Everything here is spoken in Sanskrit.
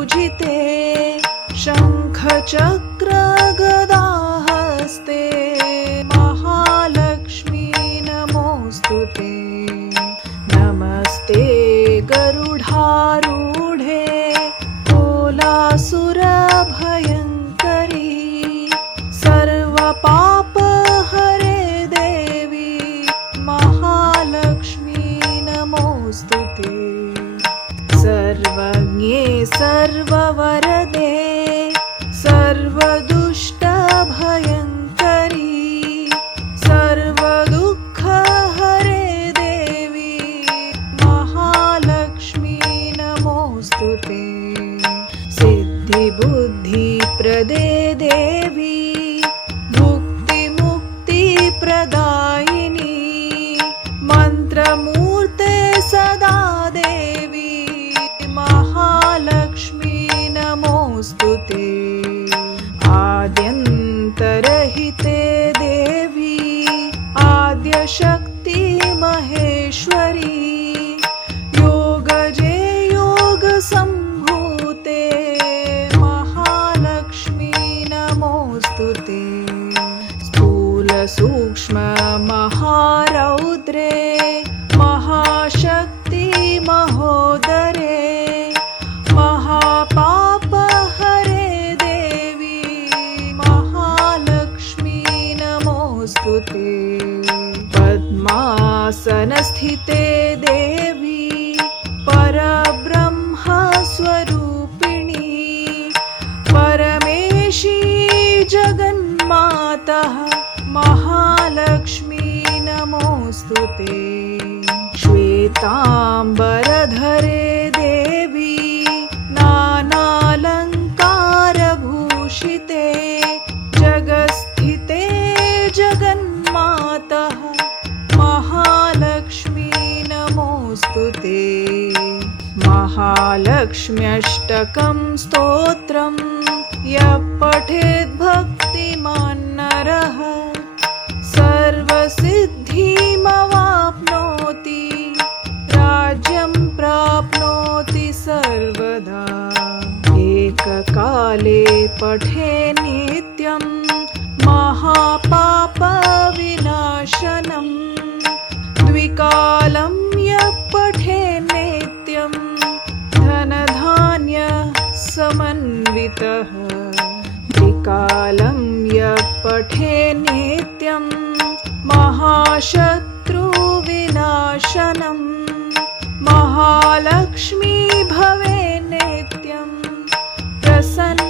पूजिते शङ्खचक्रगदाहस्ते महालक्ष्मी नमोऽस्तुते नमस्ते गरुडारूढे कोलासुरभयङ्करी सर्वपापहरे देवी महालक्ष्मी नमोऽस्तुते सर्वज्ञे सर्ववरदे सर्वदुष्टभयङ्करी सर्वदुःखहरे देवी महालक्ष्मी नमोऽस्तुते सिद्धिबुद्धिप्रदे देवी भुक्तिमुक्तिप्रदायिनी मन्त्रमूर्ते सदा देवी महालक्ष्मी नमोऽस्तुते आद्यन्तरहिते देवी आद्यशक्ति महेश्वरी योगजे योगसम्भूते महालक्ष्मी नमोऽस्तुते स्थूलसूक्ष्म महारौद्रे महाशक्ति महोदरे महापापहरे देवी महालक्ष्मी नमोऽस्तुते पद्मासनस्थिते देवी परब्रह्मस्वरूपिणी परमेशी जगन्मातः महालक्ष्मी नमोऽस्तुते श्वेताम्बरधरे देवी नानालङ्कारभूषिते जगत्स्थिते जगन्मातः महालक्ष्मी नमोऽस्तुते महालक्ष्म्यष्टकं स्तोत्रं यः पठेत् भक्तिमान् नरः सर्वसिद्धिमवाप्नोति राज्यं प्राप्नोति सर्वदा एककाले पठे नित्यं महापापविनाशनं द्विकालं यः पठे नित्यं धनधान्यसमन्वितः त्रिकालं यः पठे नित्यं महाशत्रुविनाशनं महालक्ष्मी भवे नित्यं प्रसन्न